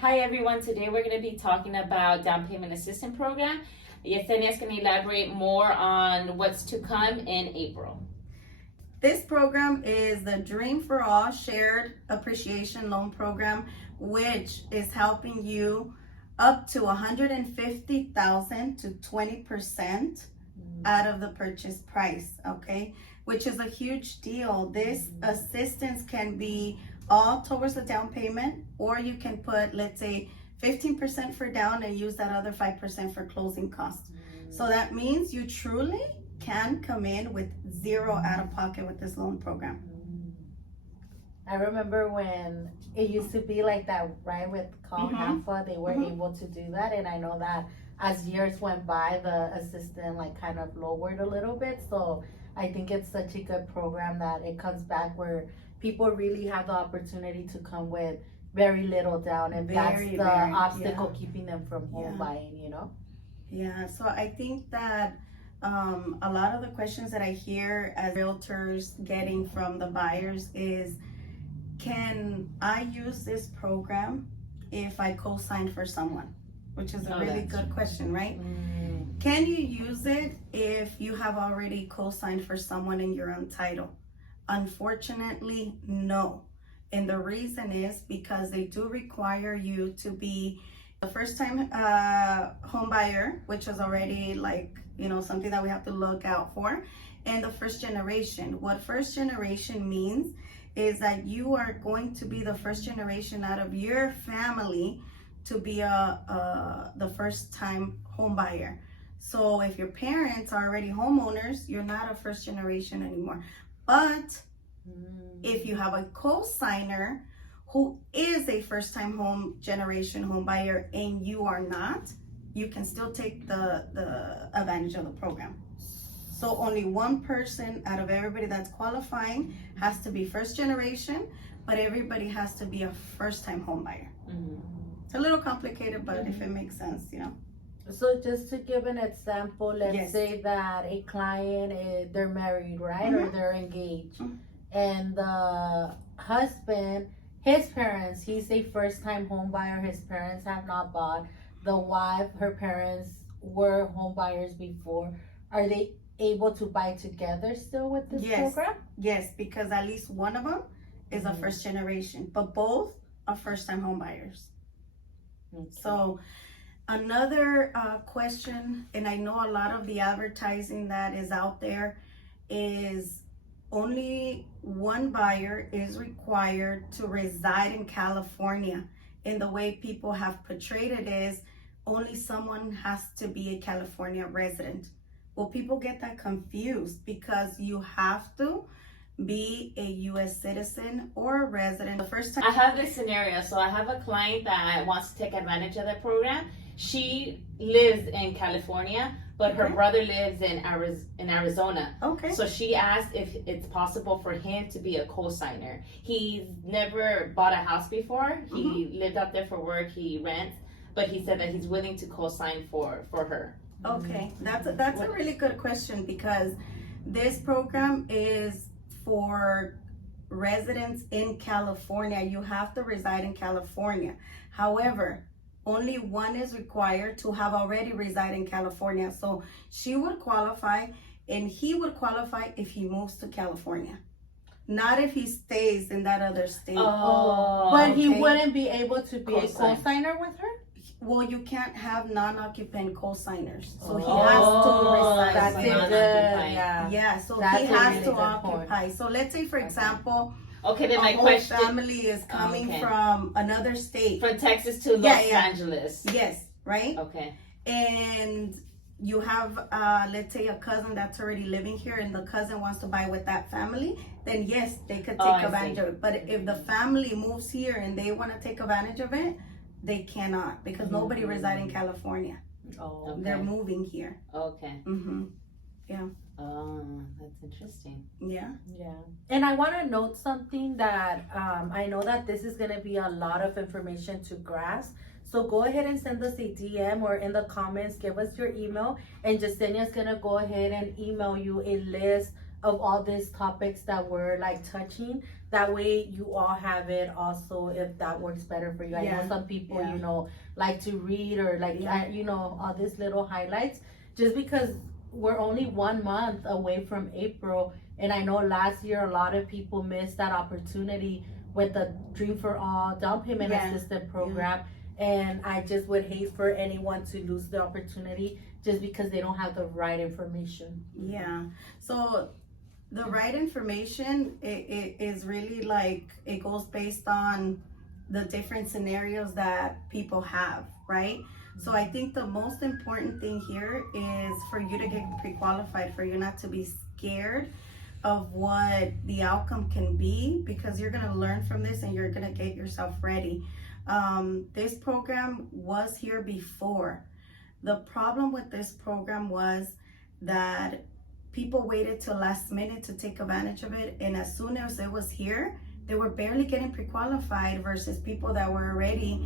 Hi everyone, today we're going to be talking about down payment assistance program. Yesenia is going to elaborate more on what's to come in April. This program is the Dream for All Shared Appreciation Loan Program, which is helping you up to $150,000 to 20% out of the purchase price, okay? Which is a huge deal. This assistance can be all towards the down payment, or you can put, let's say, 15% for down and use that other 5% for closing costs. So that means you truly can come in with zero out of pocket with this loan program. I remember when it used to be like that, right? With Call Halfa, they were able to do that, and I know that as years went by, the assistant like kind of lowered a little bit. So I think it's such a good program that it comes back where people really have the opportunity to come with very little down, and that's the obstacle keeping them from home buying, you know? Yeah, so I think that a lot of the questions that I hear as realtors getting from the buyers is, can I use this program if I co-sign for someone? Which is a really good question, right? Can you use it if you have already co-signed for someone and you're entitled? Unfortunately, no. And the reason is because they do require you to be a first-time home buyer, which is already like, you know, something that we have to look out for, and the first generation. What first generation means is that you are going to be the first generation out of your family to be the first-time home buyer. So if your parents are already homeowners, you're not a first generation anymore. But if you have a co-signer who is a first-time home buyer and you are not, you can still take the advantage of the program. So only one person out of everybody that's qualifying has to be first generation, but everybody has to be a first-time home buyer. It's a little complicated, but if it makes sense, you know. So just to give an example, let's say that a client, they're married, right? Or they're engaged. And the husband, his parents, he's a first-time home buyer. His parents have not bought. The wife, her parents were home buyers before. Are they able to buy together still with this program? Yes, because at least one of them is a first generation, but both are first-time home buyers. So another question, and I know a lot of the advertising that is out there is only one buyer is required to reside in California. And the way people have portrayed it is only someone has to be a California resident. Well, people get that confused because you have to be a U.S. citizen or a resident. The first time I have this scenario. So I have a client that wants to take advantage of the program. She lives in California, but her brother lives in Arizona. Okay. So she asked if it's possible for him to be a co-signer. He's never bought a house before. He lived out there for work. He rents, but he said that he's willing to co-sign for her. Okay, that's a really good question, because this program is for residents in California. You have to reside in California. However, only one is required to have already reside in California. So she would qualify and he would qualify if he moves to California, not if he stays in that other state. But he wouldn't be able to be a co-signer with her? Well, you can't have non-occupant co-signers. So he has to reside. That's So he has to occupy. So let's say, for example, okay, then my whole family is coming from another state. From Texas to Los Angeles. Yes, right? Okay. And you have, let's say, a cousin that's already living here and the cousin wants to buy with that family, then yes, they could take advantage of it. But if the family moves here and they want to take advantage of it, they cannot, because nobody resides in California. They're moving here. Okay. Yeah. Oh, that's interesting. Yeah. And I want to note something that I know that this is going to be a lot of information to grasp. So go ahead and send us a DM or in the comments, give us your email, and Yesenia's going to go ahead and email you a list of all these topics that we're like touching, That way you all have it also if that works better for you. I know some people, Yeah. you know, like to read or like, you know, all these little highlights just because we're only 1 month away from April. And I know last year a lot of people missed that opportunity with the Dream for All down payment assistance program. And I just would hate for anyone to lose the opportunity just because they don't have the right information. Yeah. So the right information, it is really like, it goes based on the different scenarios that people have, right? So I think the most important thing here is for you to get pre-qualified, for you not to be scared of what the outcome can be, because you're going to learn from this and you're going to get yourself ready. This program was here before. The problem with this program was that people waited till last minute to take advantage of it, and as soon as it was here, they were barely getting pre-qualified versus people that were already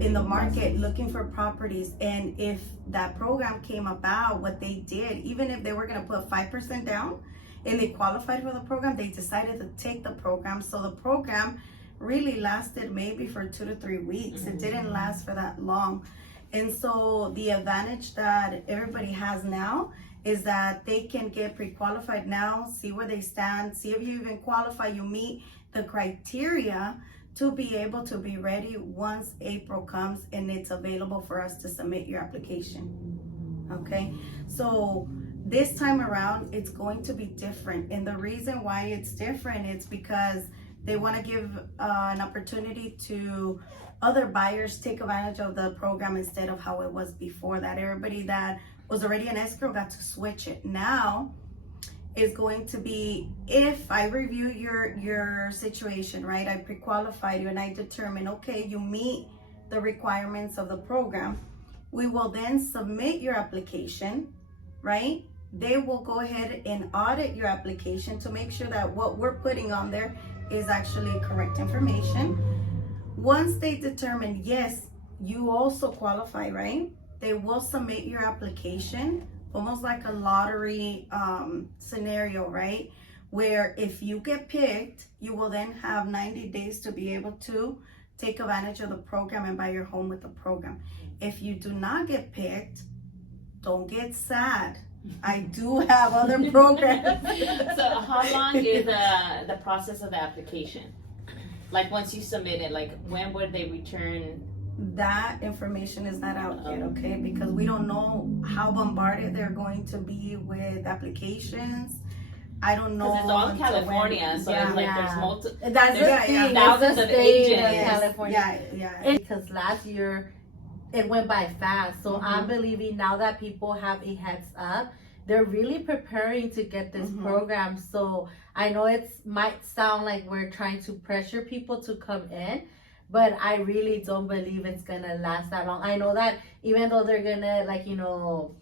in the market looking for properties. And if that program came about, what they did, even if they were going to put 5% down and they qualified for the program, they decided to take the program. So the program really lasted maybe for 2 to 3 weeks. It didn't last for that long. And so the advantage that everybody has now is that they can get pre-qualified now, see where they stand, see if you even qualify, you meet the criteria to be able to be ready once April comes and it's available for us to submit your application. Okay, so this time around, it's going to be different. And the reason why it's different is because they want to give an opportunity to other buyers take advantage of the program instead of how it was before that. Everybody that was already an escrow got to switch it. Now is going to be, if I review your situation, right? I pre-qualified you and I determine, okay, you meet the requirements of the program. We will then submit your application, right? They will go ahead and audit your application to make sure that what we're putting on there is actually correct information. Once they determine, yes, you also qualify, right? They will submit your application, almost like a lottery scenario, right? Where if you get picked, you will then have 90 days to be able to take advantage of the program and buy your home with the program. If you do not get picked, don't get sad. I do have other programs. So how long is the process of the application? Like once you submit it, like when would they return? That information is not out yet, okay? Because we don't know how bombarded they're going to be with applications. I don't know. Because it's all California, so it's like there's multiple. That's the thing. Thousands of agents in California. Yeah. Because last year it went by fast, so I'm believing now that people have a heads up, they're really preparing to get this program. So I know it might sound like we're trying to pressure people to come in, but I really don't believe it's gonna last that long. I know that even though they're gonna, like, you know,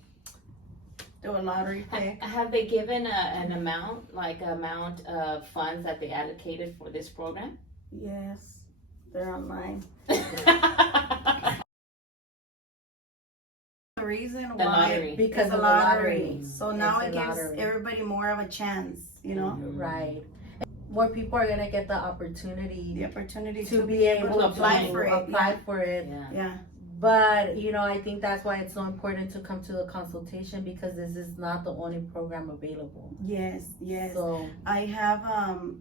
do a lottery pick. Have they given an amount of funds that they allocated for this program? Yes, they're online. The reason The why lottery. Because it's of a the lottery. So now It's it a gives lottery. everybody more of a chance, you know? Right. More people are gonna get the opportunity The opportunity to be able to apply for it. apply for it. Yeah. But, you know, I think that's why it's so important to come to the consultation, because this is not the only program available. Yes. So, I have,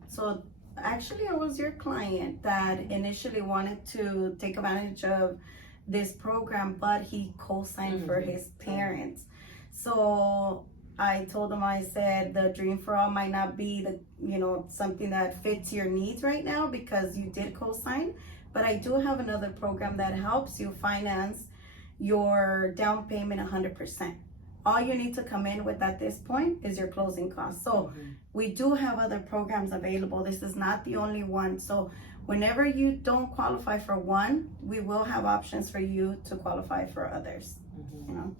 so actually I was your client that initially wanted to take advantage of this program, but he co-signed for his parents. So I told him, I said, the Dream for All might not be the, you know, something that fits your needs right now because you did co-sign, but I do have another program that helps you finance your down payment 100%. All you need to come in with at this point is your closing costs. So we do have other programs available. This is not the only one. So whenever you don't qualify for one, we will have options for you to qualify for others. You know?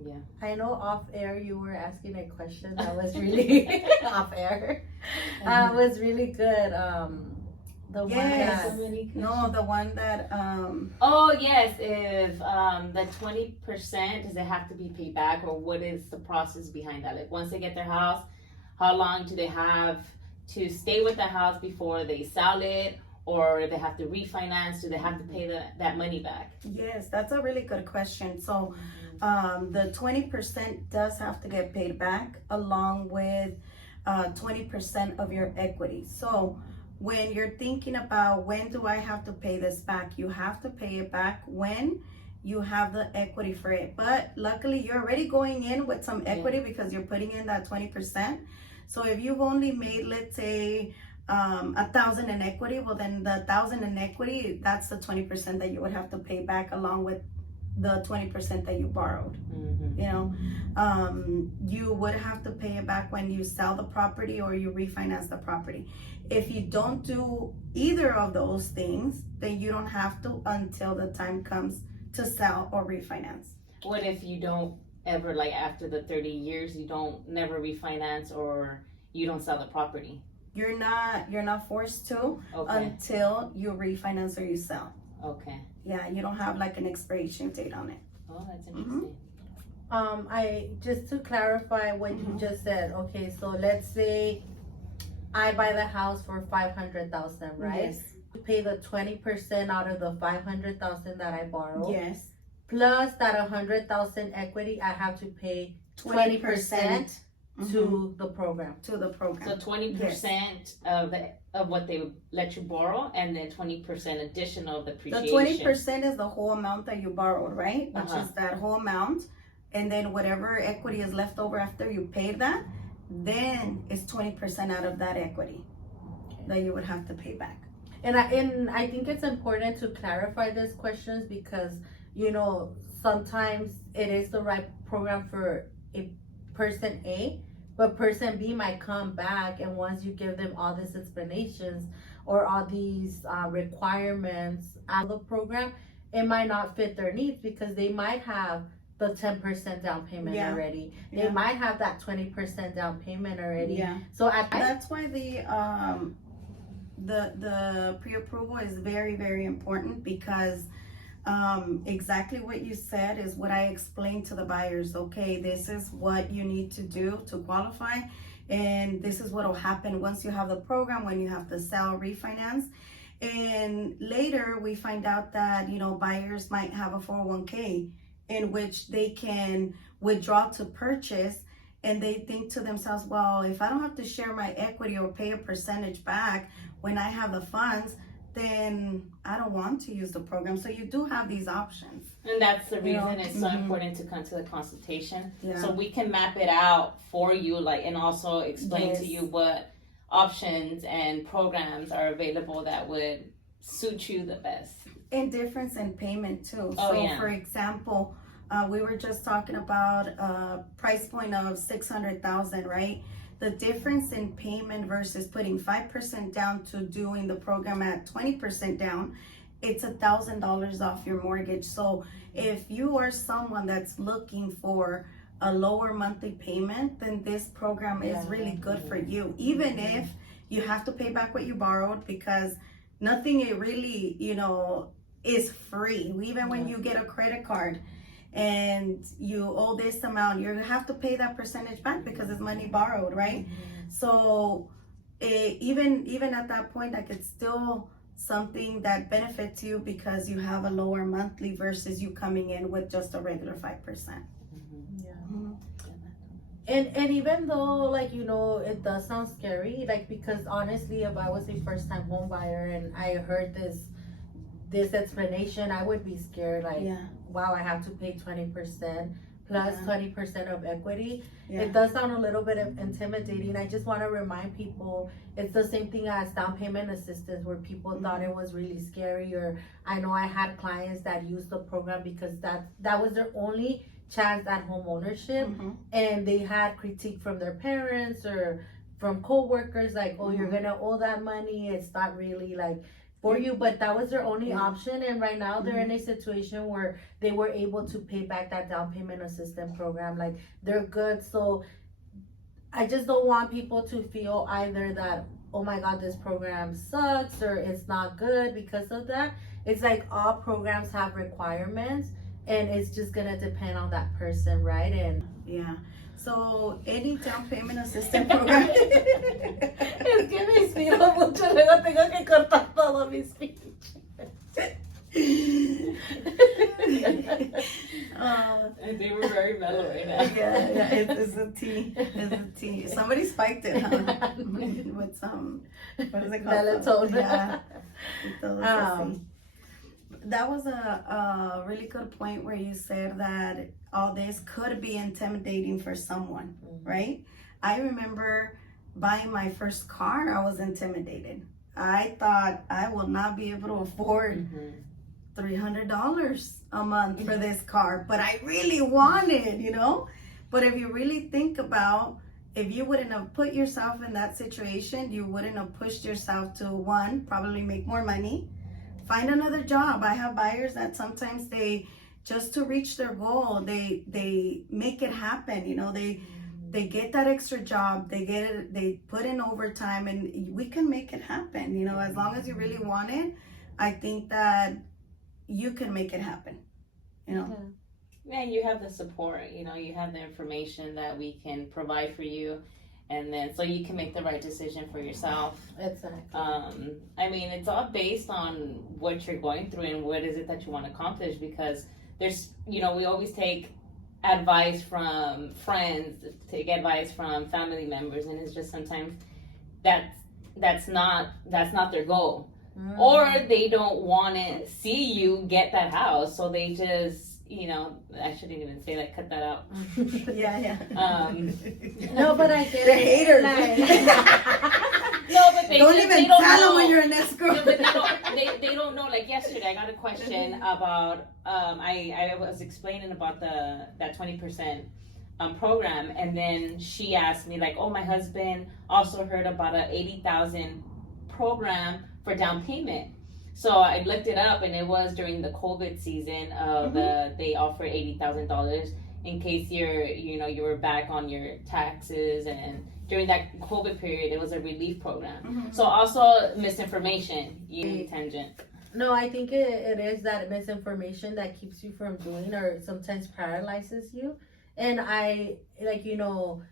Yeah. I know off air you were asking a question that was really off air. Was really good. The one Yes. that, No, the one that Oh yes, if the 20%, does it have to be paid back, or what is the process behind that? Like once they get their house, how long do they have to stay with the house before they sell it, or they have to refinance? Do they have to pay that money back? Yes, that's a really good question. So the 20% does have to get paid back, along with 20% of your equity. So when you're thinking about when do I have to pay this back, you have to pay it back when you have the equity for it. But luckily you're already going in with some equity because you're putting in that 20%. So if you've only made, let's say, 1,000 in equity, well then the 1,000 in equity, that's the 20% that you would have to pay back, along with the 20% that you borrowed. You know, you would have to pay it back when you sell the property or you refinance the property. If you don't do either of those things, then you don't have to until the time comes to sell or refinance. What if you don't ever, like after the 30 years, you don't never refinance, or you don't sell the property? You're not forced to until you refinance or you sell. Okay. Yeah, you don't have like an expiration date on it. Oh, that's interesting. I just to clarify what you just said. Okay, so let's say I buy the house for 500,000, right? Yes. You pay the 20% out of the 500,000 that I borrowed. Yes. Plus that 100,000 equity, I have to pay 20% to the program. To the program. So 20% of what they would let you borrow, and then 20% additional The depreciation. 20% is the whole amount that you borrowed, right? Which is that whole amount. And then whatever equity is left over after you paid that, then it's 20% out of that equity that you would have to pay back. And I think it's important to clarify these questions because, you know, sometimes it is the right program for a person A, but person B might come back, and once you give them all these explanations or all these requirements out of the program, it might not fit their needs because they might have the 10% down payment already. They might have that 20% down payment already. Yeah. So that's why the pre-approval is very, very important, because exactly what you said is what I explained to the buyers. Okay, this is what you need to do to qualify, and this is what will happen once you have the program, when you have to sell, refinance. And later we find out that, you know, buyers might have a 401k in which they can withdraw to purchase, and they think to themselves, well, if I don't have to share my equity or pay a percentage back when I have the funds, then I don't want to use the program. So you do have these options. And that's the reason it's so important to come to the consultation. Yeah. So we can map it out for you, like, and also explain to you what options and programs are available that would suit you the best. And difference in payment too. Oh, so yeah. For example, we were just talking about a price point of 600,000, right? The difference in payment versus putting 5% down to doing the program at 20% down, it's $1,000 off your mortgage. So if you are someone that's looking for a lower monthly payment, then this program is really good for you. Even if you have to pay back what you borrowed, because nothing it really, you know, is free. Even when you get a credit card and you owe this amount, you have to pay that percentage back because it's money borrowed, right? So even at that point, like, it's still something that benefits you because you have a lower monthly versus you coming in with just a regular 5%. And even though, like, you know, it does sound scary, like, because honestly, if I was a first time home buyer and I heard this explanation, I would be scared, like, wow, I have to pay 20% plus 20% of equity. It does sound a little bit intimidating. I just want to remind people, it's the same thing as down payment assistance, where people thought it was really scary. Or I know I had clients that used the program because that was their only chance at home ownership, and they had critique from their parents or from co-workers, like, oh, you're gonna owe that money, it's not really like for you, but that was their only option. And right now they're in a situation where they were able to pay back that down payment assistance program, like, they're good. So I just don't want people to feel either that, oh my god, this program sucks or it's not good because of that. It's like all programs have requirements, and it's just gonna depend on that person, right? And Yeah. So any down payment assistance program. Es que me inspiro mucho, luego tengo que cortar todo mi speech. And they were very mellow right now. Yeah, it's a tea. It's a tea. Somebody spiked it, huh? With some, what is it called? Melatonin. Yeah. That was a really good point where you said that all this could be intimidating for someone, right? I remember buying my first car, I was intimidated. I thought I will not be able to afford $300 a month for this car, but I really wanted, you know? But if you really think about, if you wouldn't have put yourself in that situation, you wouldn't have pushed yourself to, one, probably make more money, find another job. I have buyers that sometimes they, just to reach their goal, they make it happen, you know, they get that extra job, they put in overtime, and we can make it happen, you know, as long as you really want it. I think that you can make it happen, you know. Yeah, you have the support, you know, you have the information that we can provide for you, and then so you can make the right decision for yourself. Exactly. I mean, it's all based on what you're going through and what is it that you want to accomplish, because there's, you know, we always take advice from friends, take advice from family members, and it's just sometimes that's not their goal. Or they don't want to see you get that house, so they just, you know, I shouldn't even say that, cut that out. Yeah. No, but I get the haters. No, but they don't just, even they don't tell know. them when you're in escrow. No, but they don't know. Like yesterday, I got a question about, I was explaining about that 20% program, and then she asked me like, oh, my husband also heard about a $80,000 program for down payment. So I looked it up, and it was during the COVID season of they offered $80,000 in case you were back on your taxes, and during that COVID period, it was a relief program. So also misinformation, tangent. No, I think it is that misinformation that keeps you from doing, or sometimes paralyzes you. And I, like, you know,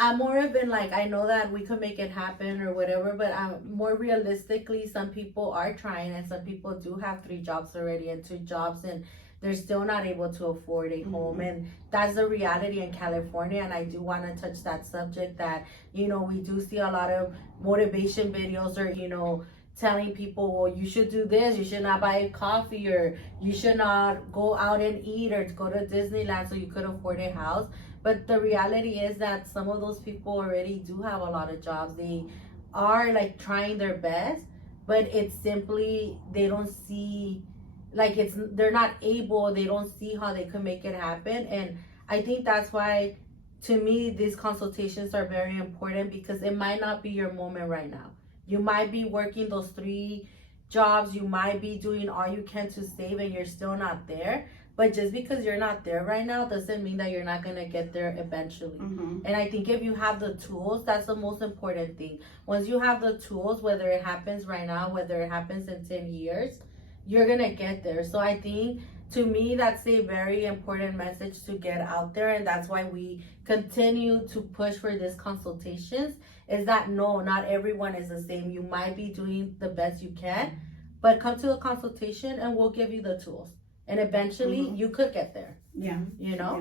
I'm more of in like, I know that we could make it happen or whatever, but more realistically, some people are trying, and some people do have 3 jobs already and 2 jobs, and they're still not able to afford a home. And that's the reality in California. And I do want to touch that subject that, you know, we do see a lot of motivation videos, or, you know, telling people, well, you should do this, you should not buy a coffee, or you should not go out and eat, or go to Disneyland so you could afford a house. But the reality is that some of those people already do have a lot of jobs. They are like trying their best, but it's simply, they don't see, like, they're not able, they don't see how they could make it happen. And I think that's why, to me, these consultations are very important, because it might not be your moment right now. You might be working those 3 jobs, you might be doing all you can to save, and you're still not there. But just because you're not there right now doesn't mean that you're not going to get there eventually. And I think if you have the tools, that's the most important thing. Once you have the tools, whether it happens right now, whether it happens in 10 years, you're going to get there. So I think, to me, that's a very important message to get out there. And that's why we continue to push for these consultations, is that no, not everyone is the same. You might be doing the best you can, but come to a consultation and we'll give you the tools. And eventually you could get there. Yeah. You know?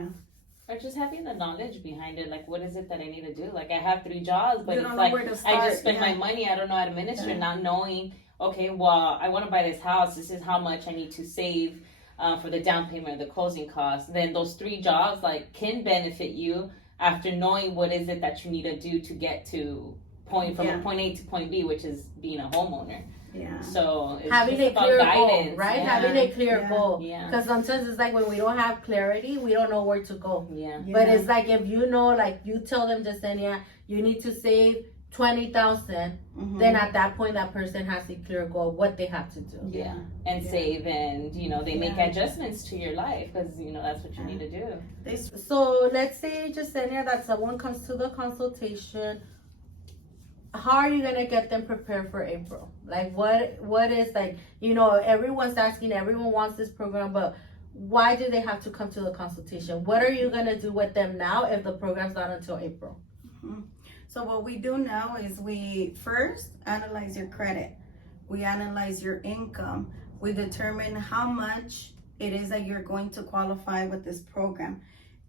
Yeah. Or just having the knowledge behind it. Like, what is it that I need to do? Like, I have 3 jobs, but it's like, I just spend my money. I don't know how to administer, not knowing, okay, well, I want to buy this house. This is how much I need to save for the down payment or the closing costs. Then those 3 jobs, like, can benefit you after knowing what is it that you need to do to get to point A to point B, which is being a homeowner. Yeah. So it's having a clear goal, right? Yeah. Having a clear goal. Yeah. Because sometimes it's like when we don't have clarity, we don't know where to go. Yeah. But it's like, if you know, like you tell them, Jasenia, you need to save 20,000, then at that point that person has a clear goal of what they have to do. Yeah. And save, and you know, they make adjustments to your life, because you know that's what you need to do. So let's say, Jasenia, that someone comes to the consultation. How are you gonna get them prepared for April? Like, what is, like, you know, everyone's asking, everyone wants this program, but why do they have to come to the consultation? What are you gonna do with them now if the program's not until April? So what we do now is we first analyze your credit. We analyze your income. We determine how much it is that you're going to qualify with this program.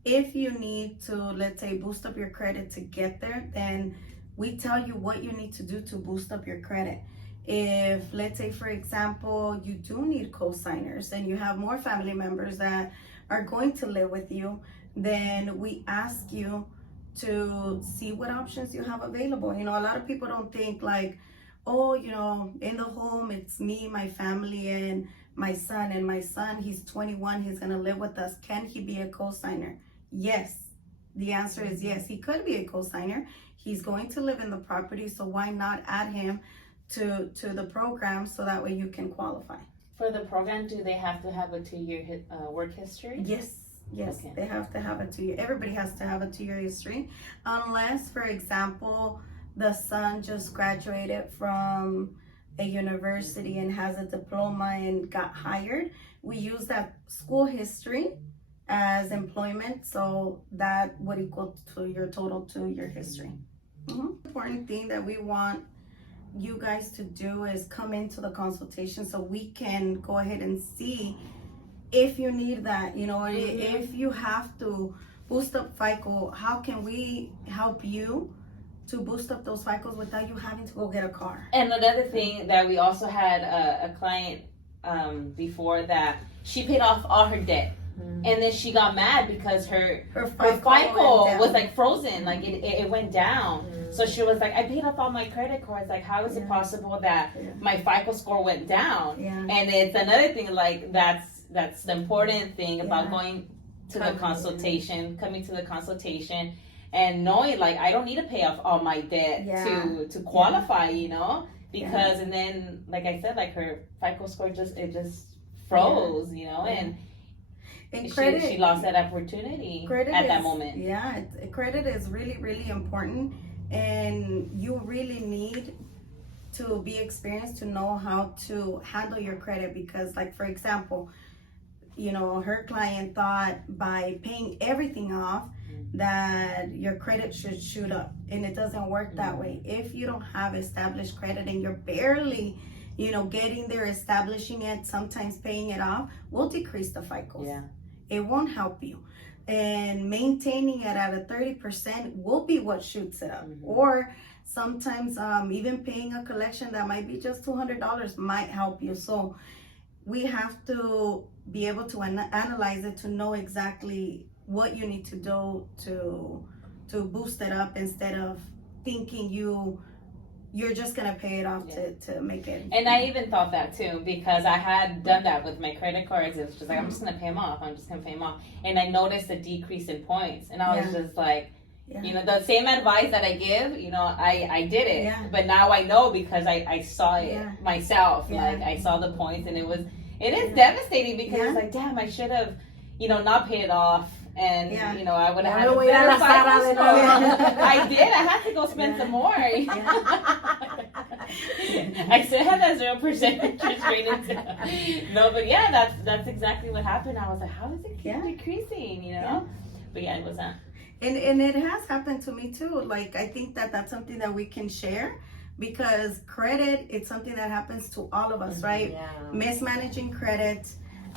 If you need to, let's say, boost up your credit to get there, then we tell you what you need to do to boost up your credit. If, let's say, for example, you do need co-signers and you have more family members that are going to live with you, then we ask you to see what options you have available. You know, a lot of people don't think like, oh, you know, in the home, it's me, my family, and my son. And my son, he's 21, he's gonna live with us. Can he be a co-signer? Yes. The answer is yes, he could be a co-signer. He's going to live in the property, so why not add him to the program so that way you can qualify? For the program, do they have to have a 2-year work history? Yes, Okay. they have to have a 2-year. Everybody has to have a 2-year history, unless, for example, the son just graduated from a university and has a diploma and got hired. We use that school history as employment, so that would equal to your total 2-year history. Important thing that we want you guys to do is come into the consultation so we can go ahead and see if you need that, you know, if you have to boost up FICO, how can we help you to boost up those FICOs without you having to go get a car? And another thing that we also had a client before that she paid off all her debt. And then she got mad because her FICO was like frozen, like it went down. So she was like, I paid off all my credit cards. Like, how is it possible that my FICO score went down? And it's another thing, like that's the important thing about going to the consultation, coming to the consultation, and knowing like I don't need to pay off all my debt to qualify, you know, because and then like I said, like her FICO score just froze, you know, and credit, she lost that opportunity at that moment. Yeah, credit is really, really important, and you really need to be experienced to know how to handle your credit, because like, for example, you know, her client thought by paying everything off that your credit should shoot up, and it doesn't work that way. If you don't have established credit and you're barely, you know, getting there, establishing it, sometimes paying it off will decrease the FICOs. It won't help you. And maintaining it at a 30% will be what shoots it up. Or sometimes even paying a collection that might be just $200 might help you. So we have to be able to analyze it to know exactly what you need to do to boost it up, instead of thinking you're just gonna pay it off to make it. And I even thought that too, because I had done that with my credit cards. It was just like, I'm just gonna pay them off. And I noticed a decrease in points, and I was just like, you know, the same advice that I give, you know, I did it, but now I know because I saw it myself. Like I saw the points, and it is devastating, because it's like, damn, I should have, you know, not paid it off. And, you know, I would have had a better FICO score. I did. I had to go spend some more. I still had that 0% interest rate. No, but that's exactly what happened. I was like, how does it keep decreasing, you know? But it was not. And it has happened to me too. Like, I think that's something that we can share, because credit, it's something that happens to all of us, right? Mismanaging credit.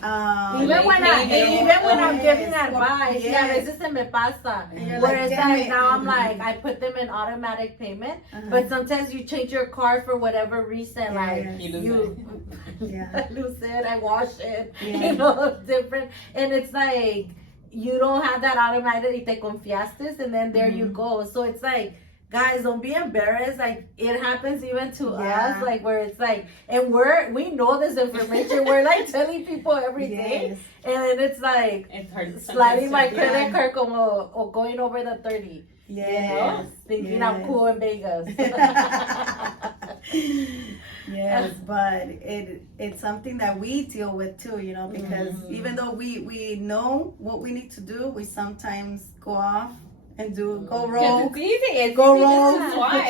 Even when I'm giving advice, a veces se me pasa. Where it's like, now I'm like, I put them in automatic payment, but sometimes you change your card for whatever reason, like you lose it, I wash it, you know, different, and it's like you don't have that automatic, y te confiaste, and then there you go. So it's like, guys, don't be embarrassed. Like, it happens even to us, like, where it's like, and we know this information. We're like telling people every day, and then it's like, sliding my credit card or going over the 30. You know? Thinking I'm cool in Vegas. But it's something that we deal with too, you know, because even though we know what we need to do, we sometimes go off and go rogue. It's go easy. rogue.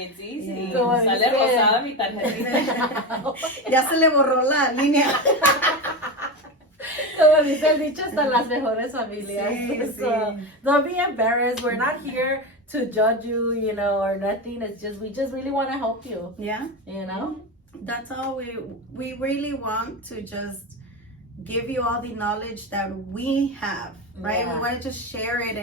It's easy. Sale rosada mi tarjetita. Ya se le borró la línea. Como dicen dicho, hasta las mejores familias. Sí, So, sí. don't be embarrassed. We're not here to judge you, you know, or nothing. It's just, we just really want to help you, Yeah. you know? That's all we really want to just give you all the knowledge that we have, right? Yeah. We want to just share it,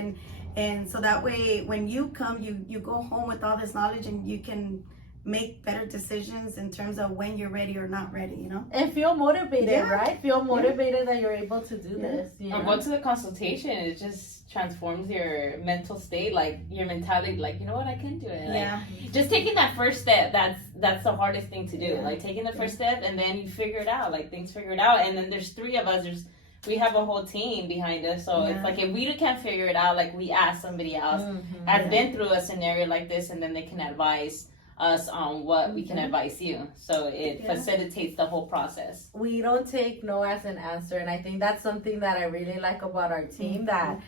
and so that way when you come, you go home with all this knowledge, and you can make better decisions in terms of when you're ready or not ready, you know? And feel motivated, Yeah. right? Feel motivated that you're able to do this. You Or know? go to the consultation. It just transforms your mental state, like your mentality. Like, you know what, I can do it. Like, Yeah. just taking that first step. That's the hardest thing to do. Yeah. Like taking the first step, and then you figure it out. Like things figure it out. And then there's 3 of us. We have a whole team behind us. So Yeah. it's like if we can't figure it out, like we ask somebody else has been through a scenario like this, and then they can advise us on what we can advise you. So it facilitates the whole process. We don't take no as an answer, and I think that's something that I really like about our team, that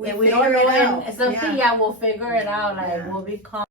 if we don't figure it know out. something, we'll figure it out. Like, we'll be calm.